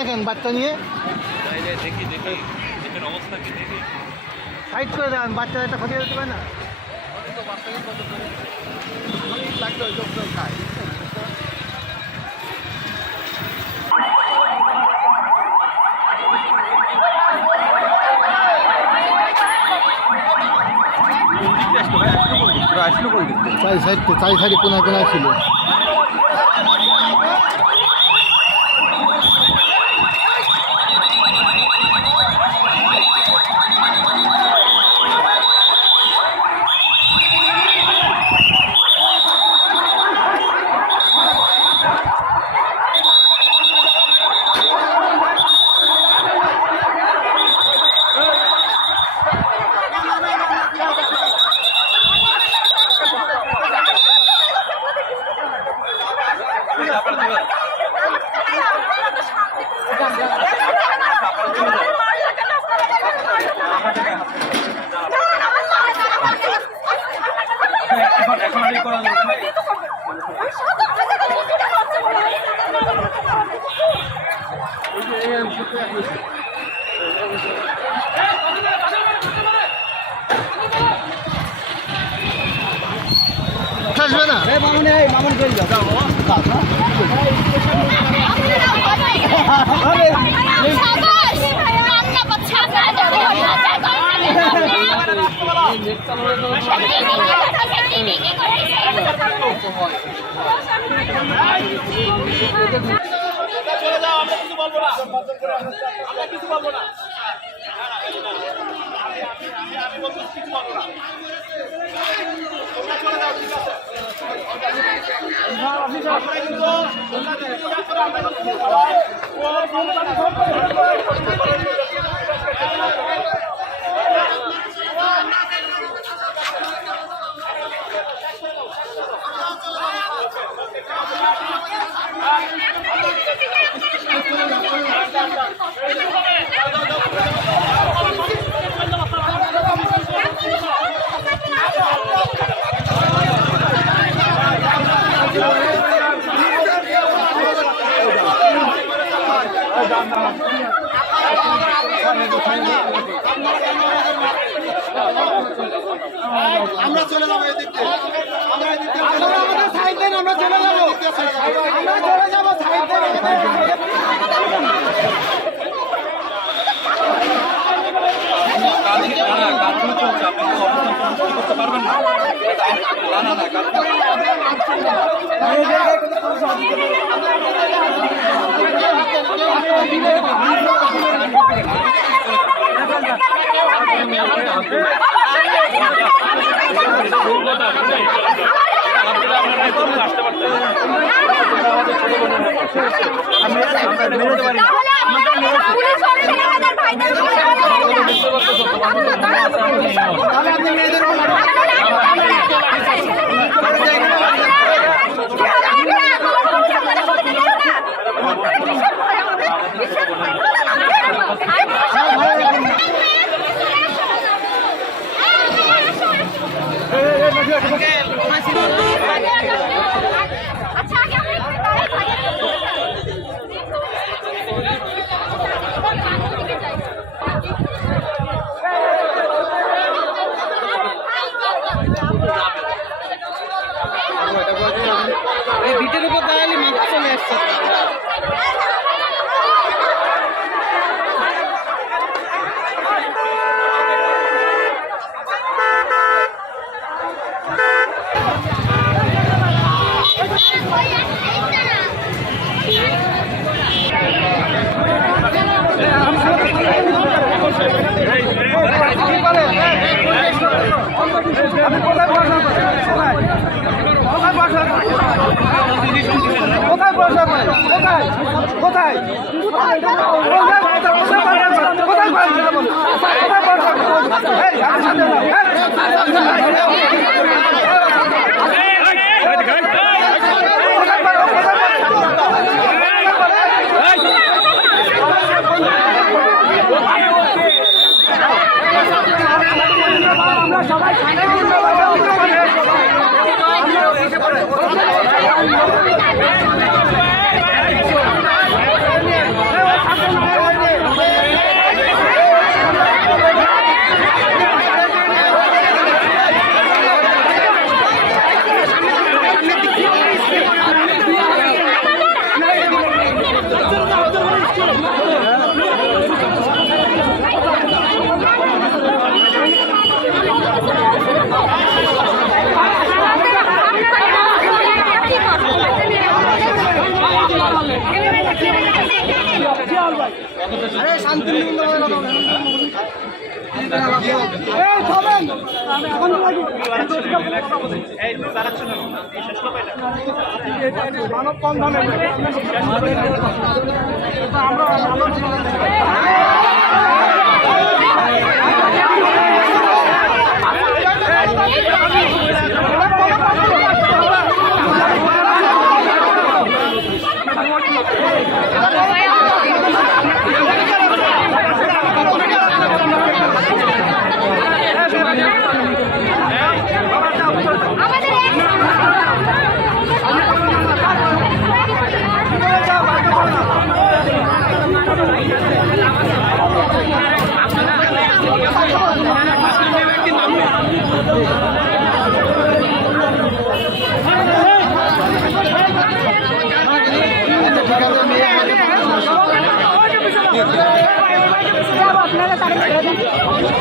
না কেন বাচ্চা নিয়ে? দেখি দেখি দেখেন অবস্থা কি দেখি সাইড করে দেন, বাচ্চা একটা ক্ষতি হতে পারে না? চাই সাইডে কোনায় কোনায় ছিল। আসবে না মামুন করে যাও আমরা চলে যাবো এদিকে, আমাদের সাইড দেন, আমরা চলে যাবো, আমরা চলে যাবো সাইড দেন। ভিটের উপর দাঁড়ালে মাথা চলে আসছে। কোথায় আমরা সবাই আপনারা তারা ছেড়ে দেন, ছেড়ে দেন।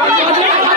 পাবলিশ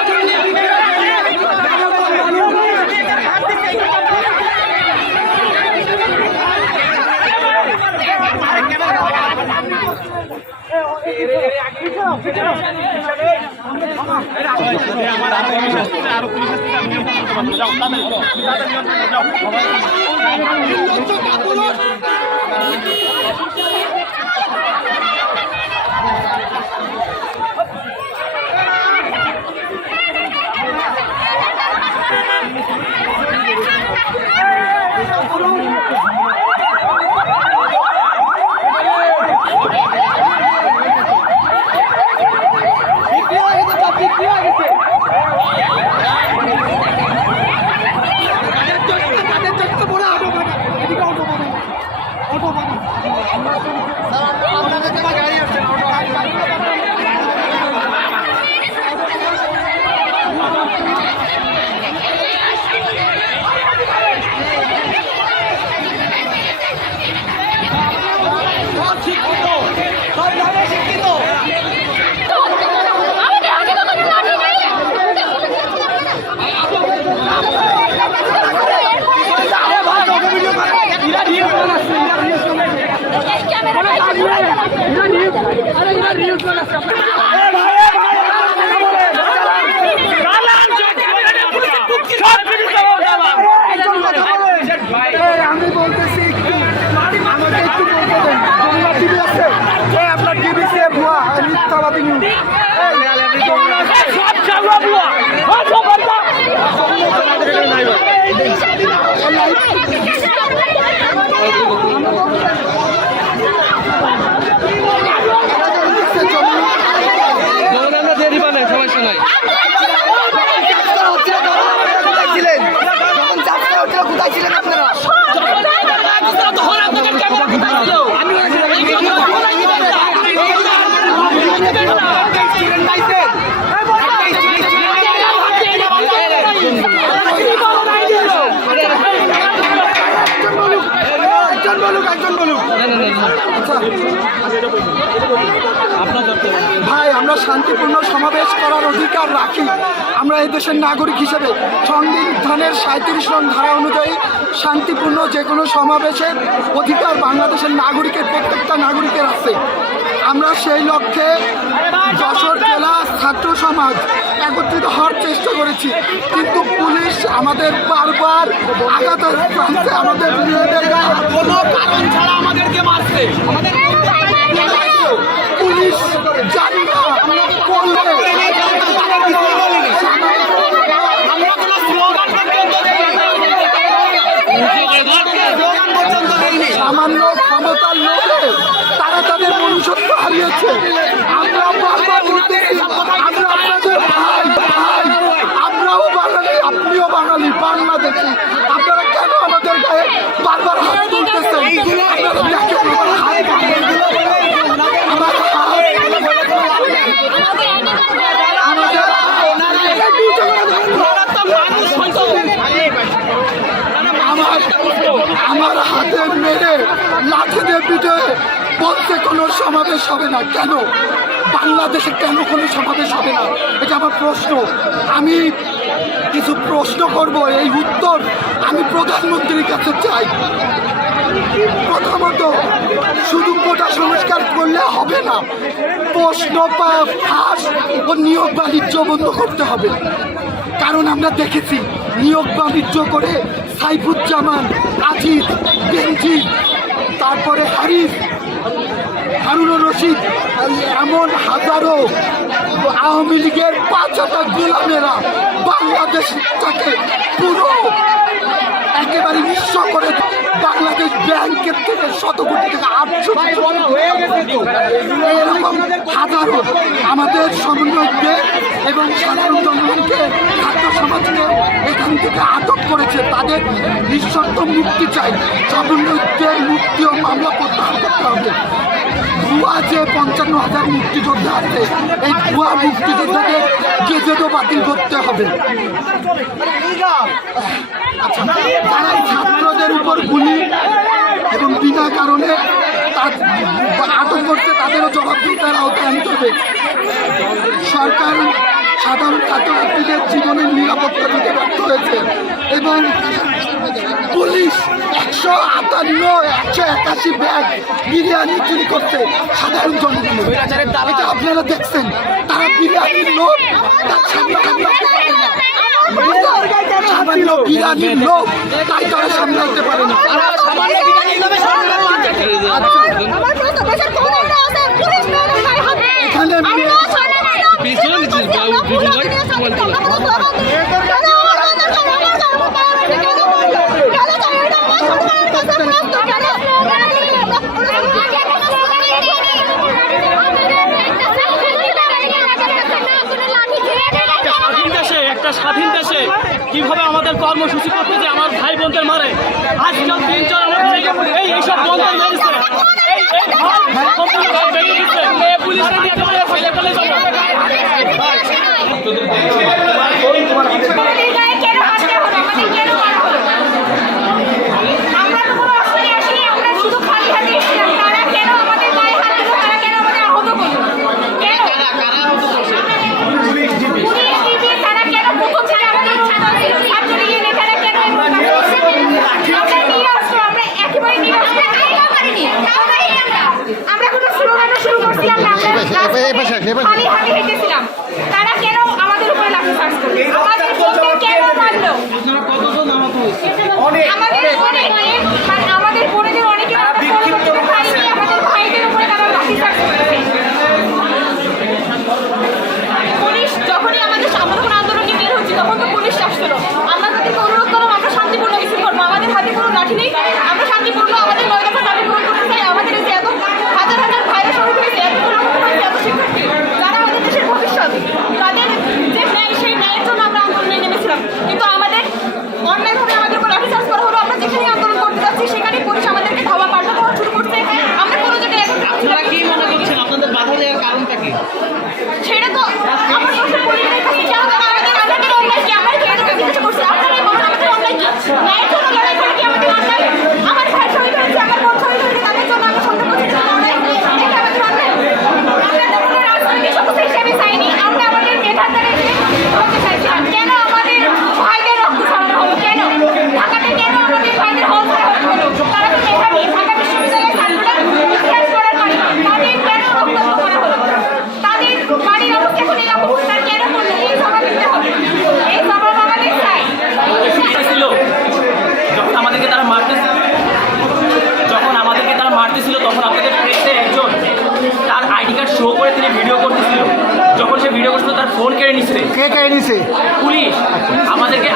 আমি বলতেছি আমাকে একটু বলতে দেন যমুনা টিভি আছে আপনার টিভিতে ভুয়া মিথ্যাবাদী নিউজ সমস্যা নাই। কোথায় ছিলেন আপনারা? ভাই আমরা শান্তিপূর্ণ সমাবেশ করার অধিকার রাখি। আমরা এই দেশের নাগরিক হিসেবে সংবিধানের 37 নং ধারা অনুযায়ী শান্তিপূর্ণ যে কোনো সমাবেশের অধিকার বাংলাদেশের নাগরিকের প্রত্যেকটা নাগরিকের আছে। আমরা সেই লক্ষ্যে যশোর জেলা ছাত্র সমাজ একত্রিত হওয়ার চেষ্টা করেছি, কিন্তু পুলিশ আমাদের বারবার আঘাত প্রান্তে আমাদের কোনো কারণ ছাড়া আমাদেরকে মারছে। পুলিশ জানি না করলে সামান্য ক্ষমতার লোকে তারা তাদের মনুষ্যত্ব হারিয়েছে। আমরা বারবার বলতেছি আমরা আপনাদের ভাই ভাই, আমরাও বাঙালি আপনিও বাঙালি বাংলাদেশি। আপনারা কেন আমাদের গায়ে বারবার হাত তুলতেছেন? আপনারা দেখেন আমার হাতে মেরে লাঠি দিয়ে পিঠে বলতে কোনো সমাবেশ হবে না। কেন বাংলাদেশে কেন কোনো সমাবেশ হবে না? এটা আমার প্রশ্ন। আমি কিছু প্রশ্ন করব, এই উত্তর আমি প্রধানমন্ত্রীর কাছে চাই। প্রথমত শুধু কোটা সংস্কার করলে হবে না, প্রশ্ন ফাঁস ও নিয়োগ বাণিজ্য বন্ধ করতে হবে। কারণ আমরা দেখেছি নিয়োগ বাণিজ্য করে সাইফুজ্জামান, আজিজ, বেনজি, তারপরে হারুনুর রশিদ, এমন হাজারো আওয়ামী লীগের 5,000 গোলামেরা বাংলাদেশটাকে পুরো একেবারে নিঃস্ব করে বাংলাদেশ ব্যাংকের থেকে 100 কোটি টাকা 800 এরকম হাজারো আমাদের সমন্বয়কদের এবং সাধারণ জনগণকে ছাত্র সমাজকে এখান থেকে আটক করেছে। তাদের নিঃশর্ত মুক্তি চাই, সমন্বয়কদের মুক্তি ও মামলা প্রত্যাহার করতে হবে। ভুয়া যে 55,000 মুক্তিযোদ্ধা আছে, এই ভুয়া মুক্তিযোদ্ধাদের গেজেটও বাতিল করতে হবে। আচ্ছা, যারা ছাত্রদের উপর গুলি এবং বিনা কারণে আটক করছে তাদেরও জবাবদিহিতার আওতায় আনতে হবে। সরকার সাধারণ ছাত্রছাত্রীদের জীবনের নিরাপত্তা দিতে ব্যর্থ হয়েছে এবং পুলিশ 181 ব্যাগ বিরিয়ানি চুরি করছে সাধারণ জনগণের। এটা আপনারা দেখছেন, তারা বিরিয়ানির লোক তার সামলাতে পারে না, সামান্য বিরিয়ানির লোক তাই তারা সামলাতে পারে না। এখানে একটা স্বাধীন দেশে কিভাবে আমাদের কর্মসূচি করতে যে আমার ভাই বোনদের মারে আজকাল 3-4 আমাদের এইসব বন্ধন মেরেছে তারা কেন আমাদের উপরে লাঠি চার্জ করবে, আমাদের বোনদের কেন মারলো, আমাদের বোনেদের অনেকে আমাদের ভাইদের উপরে তারা লাঠি চার্জ করছে। পুলিশ যখনই আমাদের যখন আন্দোলনে বের হচ্ছে তখন তো পুলিশ আসছিল, আমরা তাদেরকে অনুরোধ করলাম আমরা শান্তিপূর্ণ মিছিল করবো, আমাদের হাতে কোনো লাঠি নেই, আমরা শান্তিপূর্ণ আমাদের 9 দফা দাবি পূরণ করতে চাই। আমাদের যে এত হাজার হাজার ভাইরা শহীদ হয়েছে, এত শিক্ষার্থী যারা আমাদের দেশের ভবিষ্যৎ, তাদের যে ন্যায় সেই ন্যায়ের জন্য আমরা আন্দোলনে নেমেছিলাম, কিন্তু আমাদের অন্যায়ভাবে আমাদের উপর লাঠিচার্জ করা হলো। আমরা যেখানে আন্দোলন করতে যাচ্ছি সেখানে পুলিশ আমাদেরকে ধাওয়া পাল্টা করা শুরু করছে। আমরা কোনো জায়গায় কি মনে করছেন আপনাদের বাধা দেওয়ার কারণটা কি? সেটা তো আমার দোষের পরিবারের কাছে কেন আমাদের অন্যায় কি আমরা জিজ্ঞাসা করছি, আপনারাই বলুন আমাদের অন্যায় কি, ন্যায়ের জন্য লড়াই করে কি আমাদের অন্যায়? আমার ভাই শহীদ হয়েছে, আমার বোন শহীদ হয়েছে, তাদের জন্য আমরা সন্দেহ করছি লড়াই আমাদের অন্যায়। আমরা তো কোনো রাজনৈতিক সদস্য হিসেবে চাইনি, আমরা আমাদের মেধার দ্বারা হতে চাইছিলাম। কেন আমাদের ভাইদের রক্ত ছড়ানো হলো, কেন ঢাকাতে কেন আমাদের ভাইদের হল হলো? তারা তো মেধাবী, ঢাকা বিশ্ববিদ্যালয়ের ছাত্ররা ইতিহাস পড়ার মানে তাদের কেন রক্তাক্ত করা হলো? তাদের বাড়ির অবস্থা এখন এরকম, তার কেন করলো? এই জবাব দিতে হবে, এই জবাব আমাদের চাই। যখন আমাদেরকে তারা মারতেছিল তখন আমাদের প্রেসের একজন তার আইডি কার্ড শো করে তিনি ভিডিও করতেছিল। যখন সে ভিডিও করছিল তার ফোন কেড়ে নিচ্ছে। কে কেড়ে নিছে? পুলিশ।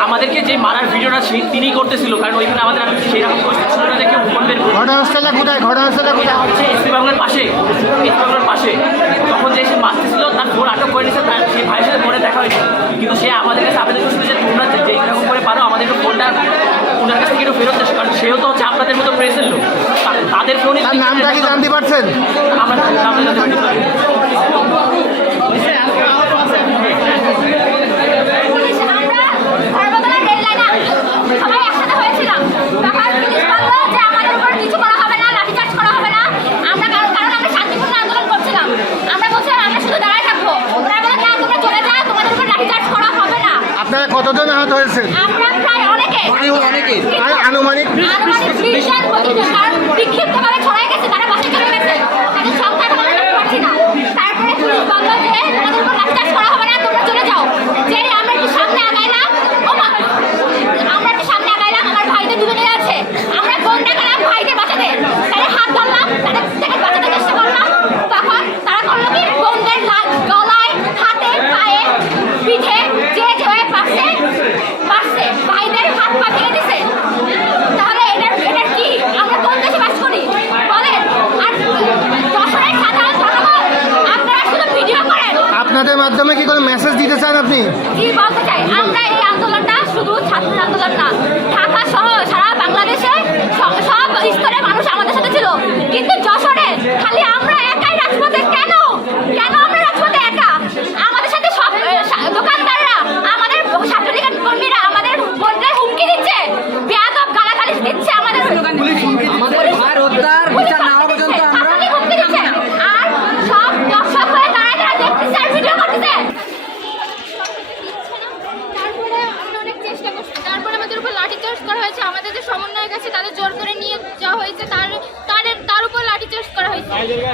আমাদেরকে যে মারার ভিডিওটা তিনি করতেছিল, কারণ ওইখানে আমাদের সেই রকম পরিস্থিতি ছিল না যে কেউ বলবেন। ঘটনাস্থলটা কোথায়? হচ্ছে এসপি বাংলার পাশে। তখন যে সে মারতেছিল তার ফোন আটক করে নিচ্ছে, তার সেই ভাইয়ের সাথে ফোনে দেখা হয়েছে, কিন্তু সে আমাদের কাছে আবেদন করছিল যে তোমরা যে এরকম করে পারো আমাদের একটু ফোনটা ওনার কাছ থেকে একটু ফেরত দেয়, কারণ সেও তো হচ্ছে আপনাদের মতো প্রেসের লোক। তাদের ফোনে নামটা কি জানতে পারছেন? আমরা নামটা জানতে পারি। সবাই একসাথে হয়েছিলাম, তখন পুলিশ বললো যে আমাদের উপর কিছু করা হবে না, লাঠিচার্জ করা হবে না। আমরা কারণ আমরা শান্তিপূর্ণ আন্দোলন করছিলাম, আমরা বলছিলাম আমরা শুধু দাঁড়ায় থাকবো। ওরা বলে না তোমরা চলে যাও, তোমাদের উপর লাঠিচার্জ করা হবে না। আপনারা কতজন আহত হয়েছেন? আমরা প্রায় অনেকে আনুমানিক 20 জন, কারণ বিক্ষিপ্তভাবে ছড়াই গেছে, তারা বাসে চলে গেছে, তাদের সংখ্যা আমরা বলতে পারছি না। তারপরে পুলিশ বললো যে তোমাদের উপর লাঠিচার্জ করা হবে না, তোমরা চলে যাও। যে আমরা একটু সামনে আগাইলাম, আমরা একটু সামনে আগাইলাম, আমার ভাইদের দুজনে আছে, আমরা ফোন দেখালাম ভাইদের বাঁচাতে, তাদের হাত ধরলাম, তাদের থেকে বাঁচাতে চেষ্টা করলাম। তখন তারা করলো কি বোনদের গলায়, হাতে, পায়ে, পিঠে যে যেভাবে পারছে ভাইদের হাত পা ভেঙে দিছে। তাহলে এটার কি আমরা কোন দেশে বাস করি বলেন? আর যশোরের সাধারণ জনগণ আপনারা শুধু ভিডিও করেন। আপনাদের মাধ্যমে কি কোনো মেসেজ দিতে চান আপনি? কি বলতে চাই, আমরা এই আন্দোলনটা শুধু ছাত্র আন্দোলন না, ঢাকা সহ সারা বাংলাদেশে সব স্তরের মানুষ আমাদের সাথে ছিল, কিন্তু যশোরে খালি আমরা একাই রাজপথে। কেন আমরা রাজপথে একা? আমাদের সাথে সব দোকানদাররা, আমাদের ছাত্রলীগের কর্মীরা আমাদের বোনদের হুমকি দিচ্ছে, বেয়াদব গালাগালি দিচ্ছে, আমাদের হুমকি দিচ্ছে। আর সব দর্শক হয়ে দাঁড়ায় দেখতেছে আর ভিডিও করতেছে। সমন্বয়ের কাছে তাদের জোর করে নিয়ে যাওয়া হয়েছে, তার উপর লাঠিচার্জ করা হয়েছে,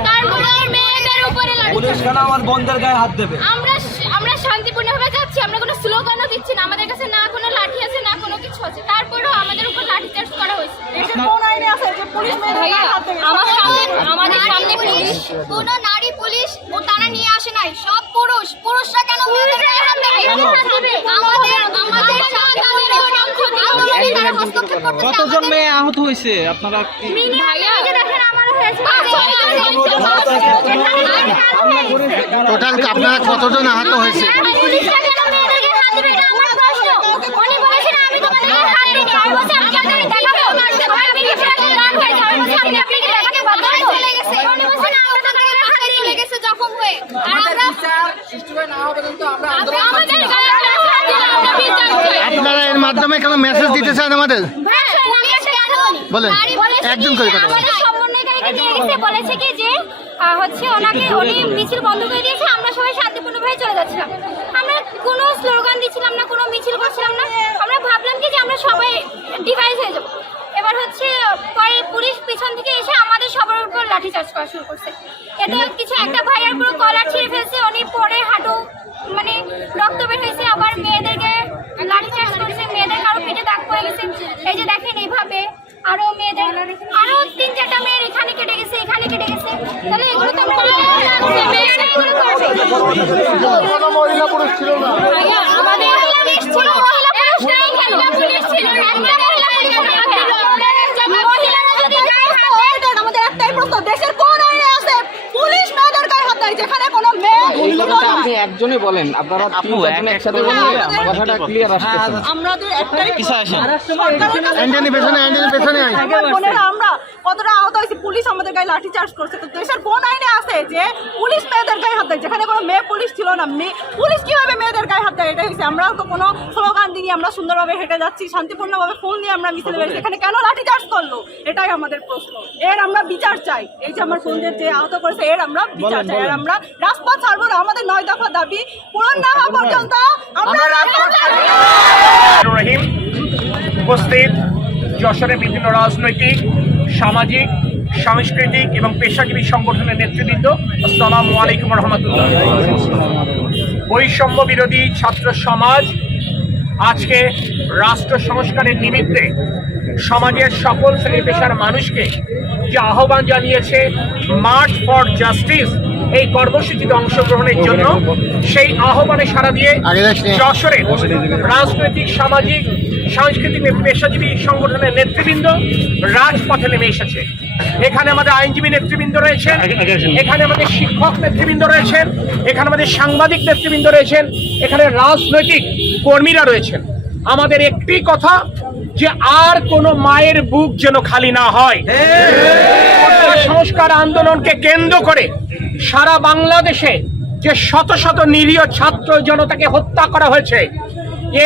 তারপরে মেয়েদের উপরে লাঠিচার্জ। আমার বোনদের গায়ে হাত দেবে। আমরা শান্তিপূর্ণভাবে যাচ্ছি, আমরা কোনো স্লোগানও দিচ্ছি না, আমাদের কাছে না কোনো লাঠি আছে না কোনো কিছু আছে, তারপরেও আমাদের উপর লাঠিচার্জ করা হয়েছে। কোন আইনে আছে যে পুলিশ ভাইয়া আমাদের সামনে পুলিশ, কোনো নারী পুলিশ ও তারা নিয়ে আসে নাই, সব পুরুষরা কেন মেয়েদের গায়ে হাত দেবে? কতজন মেয়ে আহত হয়েছে আপনারা ভাইয়া দেখেন আমারও হয়েছে। টোটাল আপনারা কতজন আহত হয়েছে? পুলিশরা কেন মেয়েদেরকে হাত দেবে? এটা আমার প্রশ্ন। উনি বলেছেন আমি তোমাদেরকে হাত দিইনি, আমি বলছি আমি আপনাকে দেখাবো। আমি কিছুটা রাগ হয়ে যাবে, আমি আপনাকে দেখাতে বাধ্য হব। চলে গেছে, উনি বলেছেন আমরা তোমাদেরকে হাত চলে গেছে জখম হয়ে, আর আমরা আমাদের গায়ে হাত দিলে আমরা বিচার চাই। আপনারা এর মাধ্যমে কোনো মেসেজ দিতে চান আমাদের? বলেন, একজন করে কথা বলেন। আমাদের সমন্বয়কারীকে নিয়ে গেছে, বলেছে কি যে হচ্ছে উনি মিছিল বন্ধ করে দিয়েছে, আমরা সবাই শান্তিপূর্ণভাবে চলে যাচ্ছিলাম, আমরা কোনো স্লোগান দিচ্ছিলাম না, কোনো মিছিল করছিলাম না, আমরা ভাবলাম কি যে আমরা সবাই ডিভাইস হয়ে যাবো। এবার হচ্ছে পরে পুলিশ পিছন থেকে এসে আমাদের সবার উপর লাঠিচার্জ করা শুরু করছে। এতে কিছু একটা ভাইয়ের পুরো কলার ছিঁড়ে ফেলছে, উনি পরে হাঁটু মানে রক্ত বের হয়েছে, আবার মেয়েদেরকে লাঠিচার্জ করছে, মেয়েদের কারো পেটে দাগ পড়ে গেছে, এই যে দেখেন এইভাবে আরো মেয়েদের আরো 3-4টা মেয়ের এখানে কেটে গেছে, এখানে কেটে গেছে। তাহলে এগুলো তো মেয়েরা এগুলো করবে। কোনো মহিলা পুরুষ ছিল না। আমাদের পুলিশ ছিল, মহিলা পুরুষ নাই কেন? পুলিশ ছিল, একটা মহিলা পুলিশ ছিল। মহিলারা যদি গায়ে হাত দেয়, আমাদের একটাই প্রশ্ন, দেশের কোন আইনে আছে পুলিশ মেয়েদের গায়ে হাত দেয় যেখানে কোনো মেয়ে ছিল না? আপনি একজনই বলেন, আপনারা একসাথে বললে আমার কথাটা ক্লিয়ার আসছে। আমাদের একটাই কিসে আসেন? অ্যান্টনি পেছনে আয়। আমার বোনেরা আমরা কতটা আহত হয়েছি, পুলিশ আমাদের গায়ে লাঠি চার্জ করছে। তো দেশের কোন আইনে আছে যে পুলিশ মেয়েদের গায়ে হাত দেয় যেখানে কোনো মেয়ে পুলিশ ছিল না? পুলিশ কিভাবে মেয়েদের গায়ে হাত দেয়? এটাই হচ্ছে, আমরা তো কোনো স্লোগান দিই, আমরা সুন্দরভাবে হেঁটে যাচ্ছি, শান্তিপূর্ণভাবে ফোন দিয়ে আমরা মিছিল বেরোচ্ছি, এখানে কেন লাঠি চার্জ করলো? এটাই আমাদের প্রশ্ন। এর আমরা বিচার চাই। এই যে আমার বোনদের যে আহত করেছে, এর আমরা বিচার চাই, আর আমরা রাজপথ ছাড়বো না। আমাদের 9 দফা দাবি পূরণ না হওয়া পর্যন্ত আমরা রাজপথ ছাড়বো না। রহিম উপস্থিত যশোরের বিভিন্ন রাজনৈতিক, সামাজিক, সাংস্কৃতিক এবং পেশাজীবী সংগঠনের নেতৃবৃন্দ, আসসালামু আলাইকুম রহমতুল্লাহ। বৈষম্য বিরোধী ছাত্র সমাজ আজকে রাষ্ট্র সংস্কারের নিমিত্তে সমাজের সকল শ্রেণী পেশার মানুষকে যে আহ্বান জানিয়েছে মার্চ ফর জাস্টিস এই কর্মসূচিতে অংশগ্রহণের জন্য, সেই আহ্বানে সাড়া দিয়ে যশোরের রাজনৈতিক, সামাজিক, সাংস্কৃতিক পেশাজীবী সংগঠনের নেতৃবৃন্দ রাজপথে নেমে এসেছে। এখানে আমাদের আইনজীবী নেতৃবৃন্দ রয়েছেন, এখানে আমাদের শিক্ষক নেতৃবৃন্দ রয়েছেন, এখানে আমাদের সাংবাদিক নেতৃবৃন্দ রয়েছেন, এখানে রাজনৈতিক কর্মীরা রয়েছেন। আমাদের একটি কথা, যে আর কোনো মায়ের বুক যেন খালি না হয়। সংস্কার আন্দোলনকে কেন্দ্র করে সারা বাংলাদেশে যে শত শত নিরীহ ছাত্র জনতাকে হত্যা করা হয়েছে,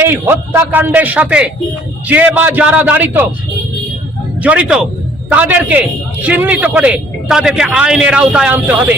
এই হত্যাকাণ্ডের সাথে যে বা যারা জড়িত তাদেরকে চিহ্নিত করে তাদেরকে আইনের আওতায় আনতে হবে।